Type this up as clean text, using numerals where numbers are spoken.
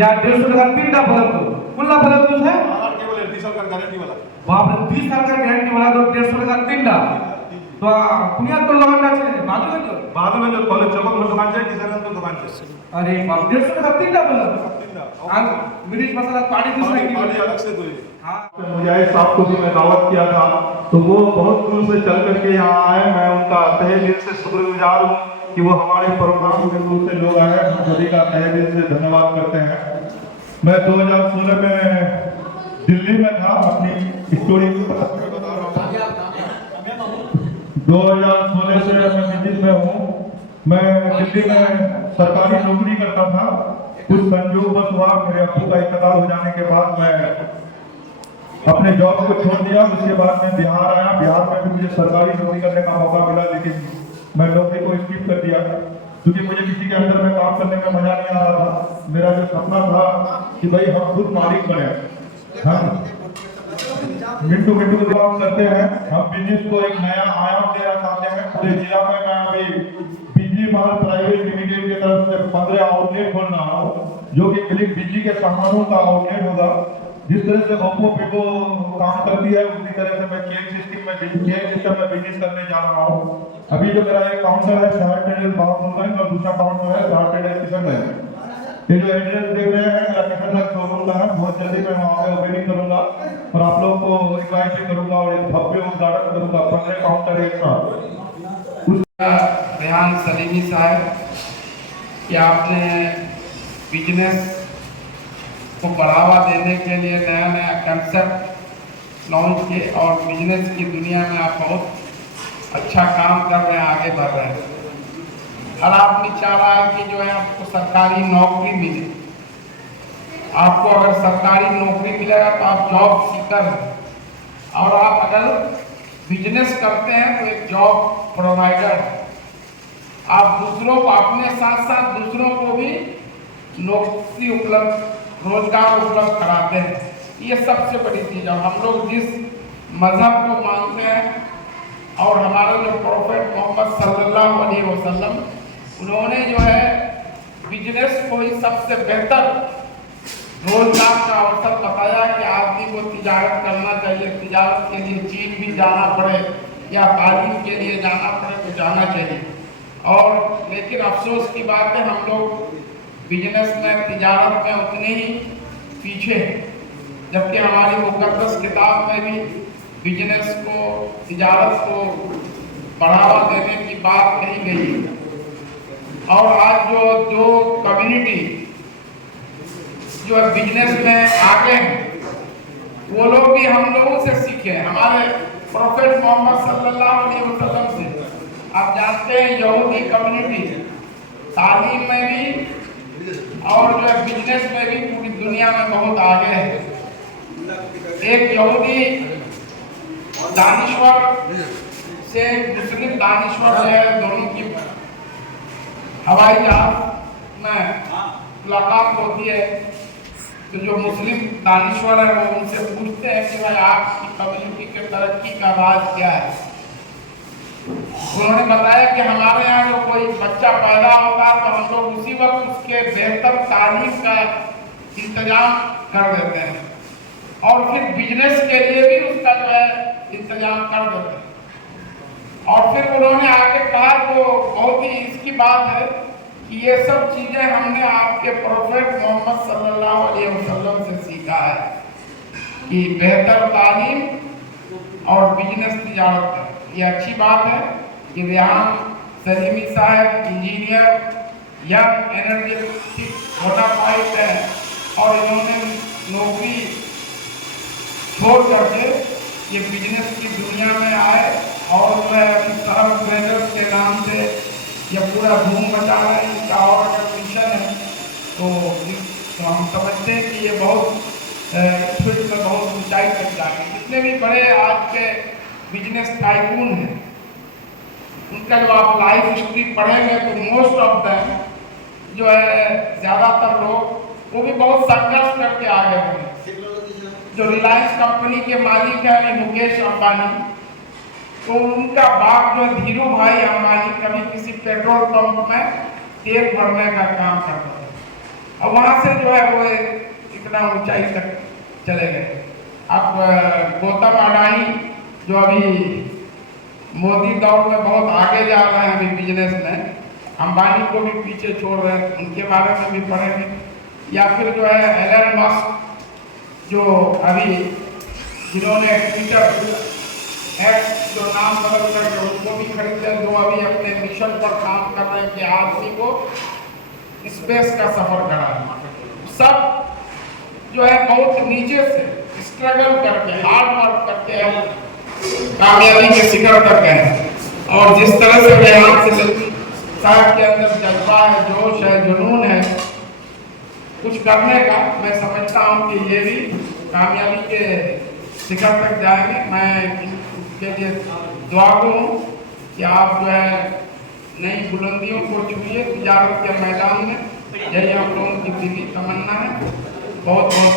या 150 টাকা তিনটা বলেন তো কোনটা বলেন তো স্যার আমার কে বলে 20 साल का गारंटी वाला बाप रे 20 साल का गारंटी वाला तो 150 টাকা তিনটা तो कुनिया तो दुकान আছে बादल में कॉलेज चौक में दुकान है किसान तो दुकान है अरे बाप 150 টাকা তিনটা বলেন तीनटा और मिर्च मसाला पानी दूसरा की पानी अलग से दो हां मुझे साहब को भी मैं दावत किया था तो वो बहुत दूर से चल करके यहाँ आए। मैं उनका तहे दिल से शुक्रगुजार हूँ कि वो हमारे प्रोग्राम में दूर से लोग आए। हम सभी का तहे दिल से धन्यवाद करते हैं। मैं 2016 में दिल्ली में था, अपनी स्टोरी बता रहा हूँ। 2016 से मैं दिल्ली में हूँ। मैं दिल्ली में सरकारी नौकरी करता था। कुछ संयोगवश हुआ, मेरे अब्बू का इंतकाल हो जाने के बाद मैं अपने जॉब को छोड़ दिया। उसके बाद मैं बिहार आया। बिहार में भी मुझे सरकारी नौकरी करने का मौका मिला, लेकिन मैं नौकरी को स्किप कर दिया क्योंकि मुझे किसी के अंदर में काम करने में मजा नहीं आ रहा था। मेरा जो सपना था कि भाई हम खुद मालिक बने, हम मिनटू मिनटू काम करते हैं, हम बिजनेस को एक नया आयाम देना चाहते हैं। पूरे जिला में मैं अभी बिजली महल प्राइवेट लिमिटेड की तरफ से 15 आउटलेट खोल रहा हूँ, जो कि बिजली के सामानों का आउटलेट होगा। जिस तरह से ओप्पो वीवो काम करती है, उसी तरह से मैं चेन सिस्टम में बिजनेस करने जा रहा हूँ। अभी जो मेरा एक काउंटर है शहर ट्रेडर्स बैंक और दूसरा काउंटर है शहर ट्रेडर्स किशन बैंक। ये जो एड्रेस देख रहे हैं मेरा किशन बैंक शोरूम का है। बहुत जल्दी मैं वहाँ पे ओपनिंग करूंगा और आप लोग को इनवाइट भी करूंगा और एक भव्य उद्घाटन करूंगा। 15 काउंटर एक साथ। रेहान सलीमी साहब कि आपने बिजनेस को बढ़ावा देने के लिए नया नया कंसेप्ट लॉन्च किए और बिजनेस की दुनिया में आप बहुत अच्छा काम कर रहे हैं, आगे बढ़ रहे हैं। हर आदमी चाह रहा है कि जो है आपको सरकारी नौकरी मिले। आपको अगर सरकारी नौकरी मिलेगा तो आप जॉब सीकर हैं, और आप अगर बिजनेस करते हैं तो एक जॉब प्रोवाइडर है। आप दूसरों को, अपने साथ साथ दूसरों को भी नौकरी उपलब्ध, रोजगार उपलब्ध कराते हैं। ये सबसे बड़ी चीज है। हम लोग जिस मजहब को मानते हैं और हमारे जो प्रोफेट मोहम्मद सल्लल्लाहु अलैहि वसल्लम, उन्होंने जो है बिजनेस को ही सबसे बेहतर रोजगार का अवसर बताया कि आदमी को तिजारत करना चाहिए। तिजारत के लिए चीन भी जाना पड़े या तालीम के लिए जाना पड़े तो जाना चाहिए। और लेकिन अफसोस की बात है, हम लोग बिजनेस में, तिजारत में उतने ही पीछे हैं, जबकि हमारी मुकद्दस किताब में भी बिजनेस को, तिजारत को बढ़ावा देने की बात कही गई है। और आज जो कम्युनिटी जो है बिजनेस में आगे हैं, वो लोग भी हम लोगों से सीखे हैं, हमारे प्रोफेट मोहम्मद सल्लल्लाहु अलैहि वसल्लम से। आप जानते हैं यहूदी कम्युनिटी तालीम में भी और जो है बिजनेस में भी पूरी दुनिया में बहुत आगे है। एक यहूदी दानिश्वर से मुस्लिम दानिश्वर जो है, दोनों की हवाई जहाज में मुलाकात होती है। तो जो मुस्लिम दानिश्वर है वो उनसे पूछते हैं कि भाई आपकी कम्युनिटी के तरक्की का राज क्या है। उन्होंने बताया कि हमारे यहाँ जो कोई बच्चा पैदा होता है तो हम लोग उसी वक्त उसके बेहतर तालीम का इंतजाम कर देते हैं और फिर बिजनेस के लिए भी उसका जो है इंतजाम कर देते हैं। और फिर उन्होंने आगे कहा, तो बहुत ही इसकी बात है कि ये सब चीजें हमने आपके प्रोफेट मोहम्मद सल्लल्लाहु अलैहि वसल्लम से सीखा है कि बेहतर तालीम और बिजनेस तिजारत है। ये अच्छी बात है कि रेहान सलीमी साहब इंजीनियर, यंग, एनर्जेटिक, बोनाफाइड है और इन्होंने नौकरी छोड़ करके ये बिजनेस की दुनिया में आए और जो है शहर ट्रेडर्स के नाम से ये पूरा धूम मचा रहे हैं। इसका और अगर मिशन है तो हम समझते हैं कि ये बहुत फील्ड में बहुत ऊंचाई तक जाएंगे। जितने भी बड़े आज के बिजनेस टाइकून हैं, उनका जो आप लाइफ हिस्ट्री पढ़ेंगे तो मोस्ट ऑफ देम जो है, ज़्यादातर लोग वो भी बहुत संघर्ष करके आगे बढ़े। जो रिलायंस कंपनी के मालिक हैं मुकेश अंबानी, तो उनका बाप जो धीरू भाई अंबानी कभी किसी पेट्रोल पंप में तेल भरने का काम करता था। जो है वो इतना ऊंचाई तक चले गए। अब गौतम अडानी जो अभी मोदी दौर में बहुत आगे जा रहे हैं अभी बिजनेस में, अंबानी को भी पीछे छोड़ रहे हैं, उनके बारे में भी पढ़ेंगे। या फिर जो है एलन मस्क जो अभी जिन्होंने ट्विटर एक्स जो नाम बदल करके उसको भी खरीदे, जो अभी अपने मिशन पर काम कर रहे हैं कि आदमी को स्पेस का सफर करा। सब जो है बहुत नीचे से स्ट्रगल करके हार्ड वर्क करके कामयाबी के शिखर तक गए। और जिस तरह से रेहान से साहब के अंदर जज्बा है, जोश है, जुनून है कुछ करने का, मैं समझता हूँ कि ये भी कामयाबी के शिखर तक जाएंगे। मैं इनके लिए दुआ करूँ कि आप जो है नई बुलंदियों को छूइए तिजारत के मैदान में। यही हम लोगों की दिली तमन्ना है। बहुत बहुत